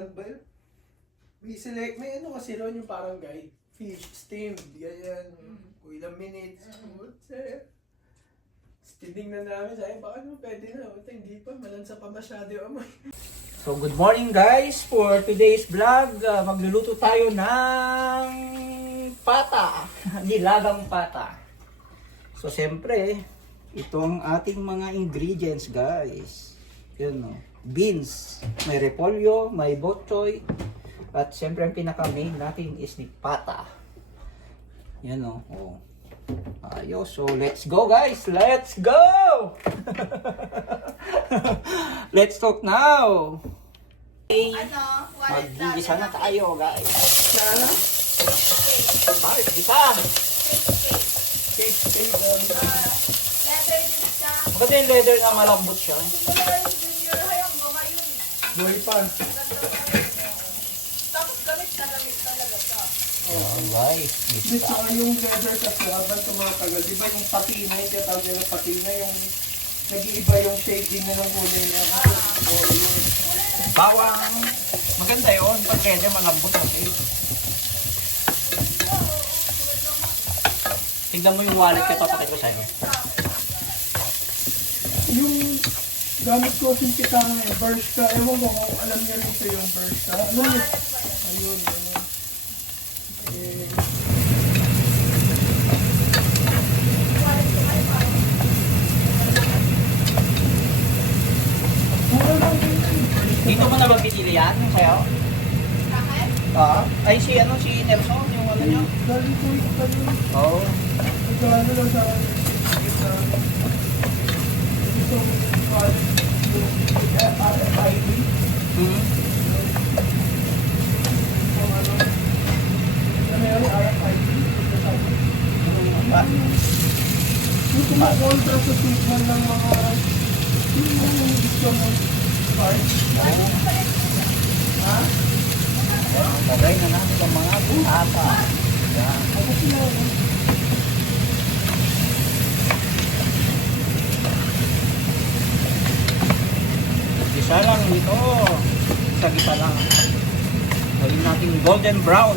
restaurant ba yun? May select, may ano kasi ron yung parang guide. Fish, steamed, ganyan. Kung ilang minutes. Tinignan namin, sabi, bakit mo pwede na? Ito, hindi pa, malansa pa masyado yung amoy. So good morning guys, for today's vlog, magluluto tayo ng pata, nilagang pata. So siyempre, ito ang ating mga ingredients guys. Yun o, beans, may repolyo, may bok choy, at siyempre ang pinaka-main natin is ni pata. Yan o, oh. Ayos, so let's go guys, let's go! Let's talk now! Okay, mag-gisa na tayo guys. Sana? Ay, gisa! Maganda yung leather na malambot siya. Boy pan. Alright, Di saka yung leather kasi habang tumatagal, di ba yung patina, yung katawag nila patina, yung nag-iiba yung shading na ng kulay niya. bawang, maganda yun, pag leather malambot kasi. Tignan mo yung wallet ko, papakit ko sa'yo. Yung gamit ko yung pitang Bershka, ewan ko kung alam niya ito yung Bershka. Ano yun? Ayun, ayun. Dito mo na ba pinili yan, yung sayo? Ay si ano, si Nelson, yung ano nyo? Dali ko yung kanil. Oo. Nagkano lang sa akin. Ito yung RFID. Kung ano. Ano yun, RFID? Yung kumakontra sa signal ng mga yung gusto mo card. Ha? Bagay na natin ang mga pata. Yan. Ako sila. Gisa lang ito. Isa-gisa lang. Gawin natin golden brown.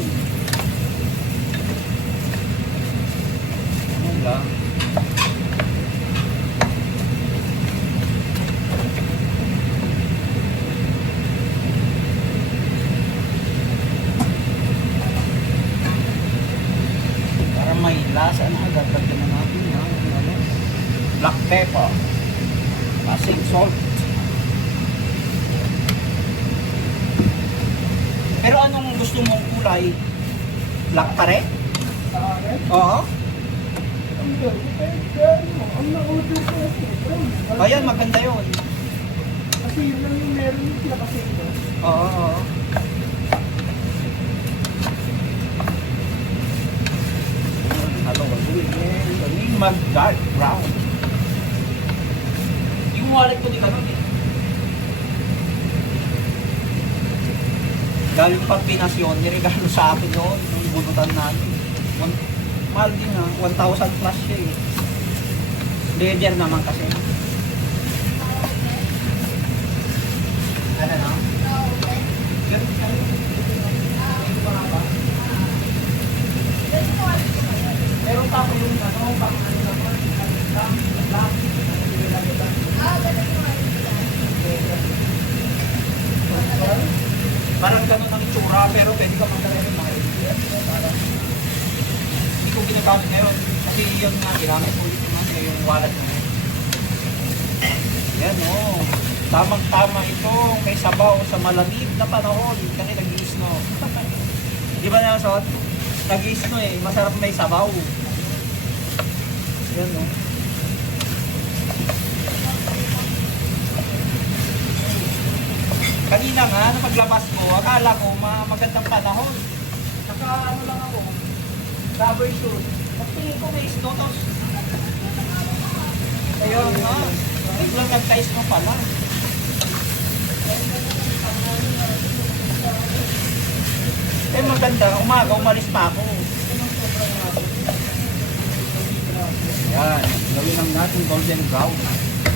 Ano lang. Para may lasa na, gagawin na natin ng ano, black pepper, passing salt. Pero anong gusto mong kulay? Black pa rin? Sa akin? Oo. Ang na-order ko kasi. Ayan, maganda yun. Kasi yun lang yung meron yung sila kasi ito. Oo, oo. Ano ko gawin? Mag-dark brown. Yung wallet ko di ganun eh. Galing pang Pinas yun, niregalo sa akin noon, yung bunutan natin. Mahal din ha, 1,000 plus siya eh. Leather naman kasi. Ano na? Meron pa ako yung ano, pang ano naman, parang ganun ang itsura, pero pwede ka magdala yung mga idea. Parang hindi ko ginagamit ngayon. Kasi yun nga, ginamit ko ulit yung wallet mo. Yan o. Tamang-tama ito. May sabaw sa malamig na panahon. Kasi nag-i-snow. Di ba Nelson? Nag-i-snow eh. Masarap may sabaw. Yan o. Kanina nga, nung paglabas ko, akala ko magandang panahon. Naka ano lang ako, rubber shoes. Pagtingin ko may snow, tapos ayun nga, biglang nagka-snow pala. Eh maganda, umaga, umalis pa ako. Yan, gawin lang natin golden brown.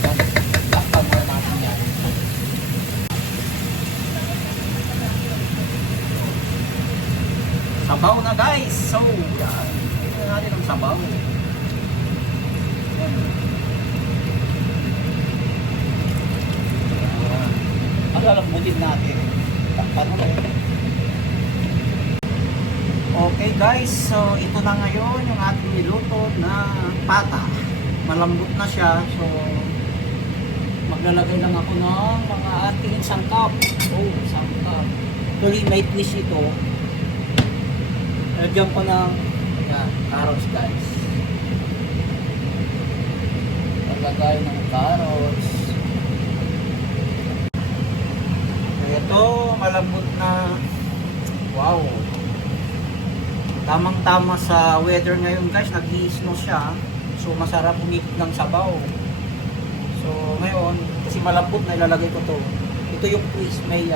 Yan, lakpan mo natin yan. Sabaw na guys. So, yan. Ito na natin ang sabaw. Yan. Ang lalambutin natin. Takpan mo. Okay guys, so ito na ngayon yung ating niluto na pata. Malambot na siya. So, maglalagay lang ako ng mga ating sangkap. Oh, sangkap. Actually, may twist ito. Lagyan ko ng yan, carrots guys. Lagay ng carrots. Ito, malambot na. Wow. Tamang-tama sa weather ngayon guys, nag-i-snow siya. So, masarap umikot ng sabaw. So, ngayon, kasi malambot na ilalagay ko to. Ito yung twist, may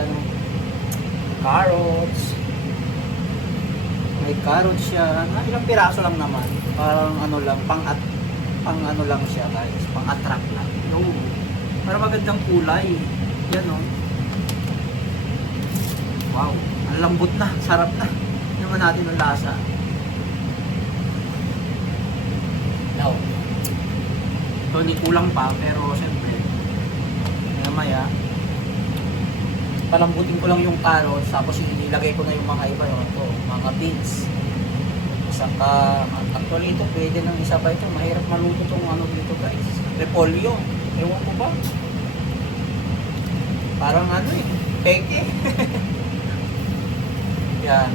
carrots. May carrots siya. Ilang piraso lang naman. Parang pang ano lang siya guys. Pang attract lang. Para magandang kulay. Yan o. Wow. Ang lambot na. Sarap na. Naman natin ang lasa. Now. So, hindi kulang pa. Pero siyempre, maya palambutin ko lang yung carrots, tapos ilagay ko na yung mga iba yun, mga beans. Saka, actually ito, pwede nang isabay ito. Mahirap maluto itong dito guys. Repolyo. Ewan ko ba? Parang peke. Yan.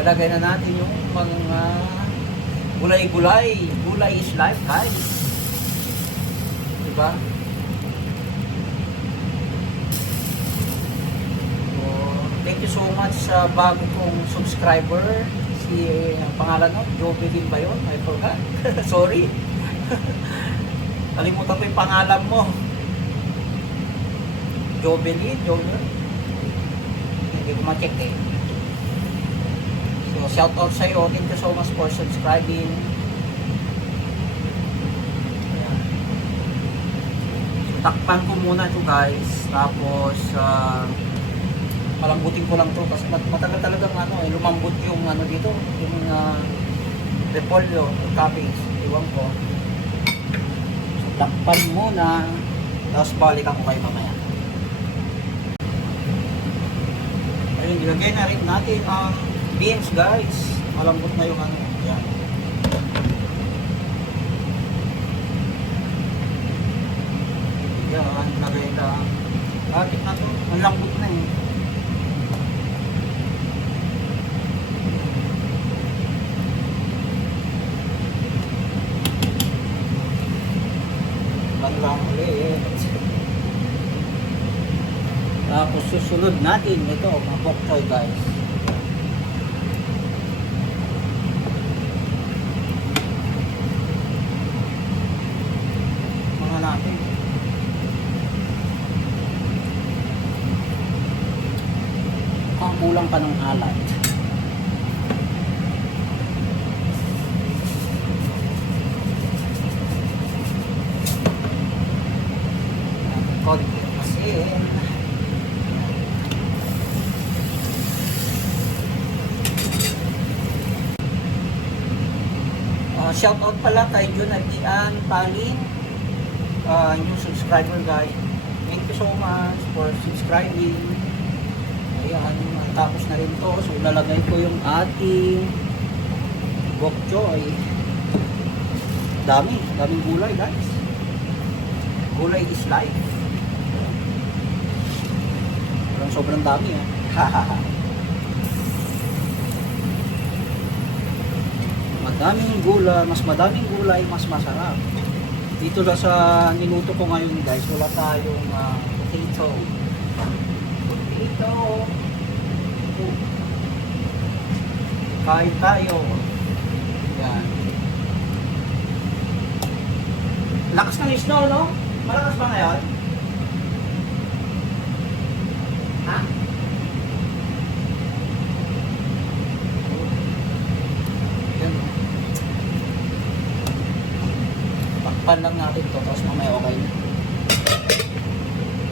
Lalagay na natin yung mga gulay-gulay. Gulay is life guys. Diba? Thank you so much sa bago kong subscriber. Ang pangalan nun, Jovelin ba yun? I forgot. Sorry. Kalimutan ko yung pangalan mo. Jovelin? Hindi ko ma-check eh. So, shout out sa'yo. Thank you so much for subscribing. Ayan. So, takpan ko muna ito guys. Tapos, palambutin ko lang to kasi matagal talagang lumambot yung dito, yung repolyo, yung cabbage, iwan ko. So, takpan muna, tapos balikan ko kayo mamaya. Ayun, ilagay na rin natin ang beans guys. Malambot na yung yan. Yan, lagay lang. Bakit na to? Ang lambot na eh. Lang ulit. Tapos susunod natin ito, mga bok choy guys. Mga natin. Kulang pa ng alat. Konti asin. Shout out pala kay Jonathan Palin, new subscriber guys. Thank you so much for subscribing. Ayan, tapos na rin to. So lalagay ko yung ating bok choy. Daming gulay guys. Gulay is life. Sobrang dami madaming gulay, mas madaming gulay, mas masarap. Dito lang sa niluto ko ngayon guys, wala tayong potato. Kain tayo. Yan. Lakas ng snow, no? Malakas ba ngayon? Ha? Yan. Pakpan lang natin to, tapos mamaya okay na.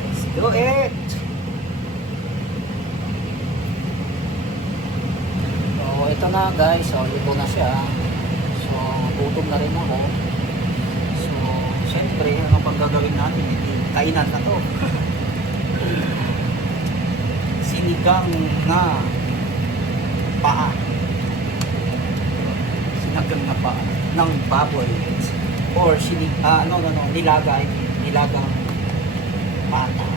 Let's do it! So, ito na guys, so luto na siya. So gutom na rin ako. So syempre, ano pang gagawin natin? Kainan na to. Sinigang na paa. Sinigang na paa ng baboy. Or nilagang pata.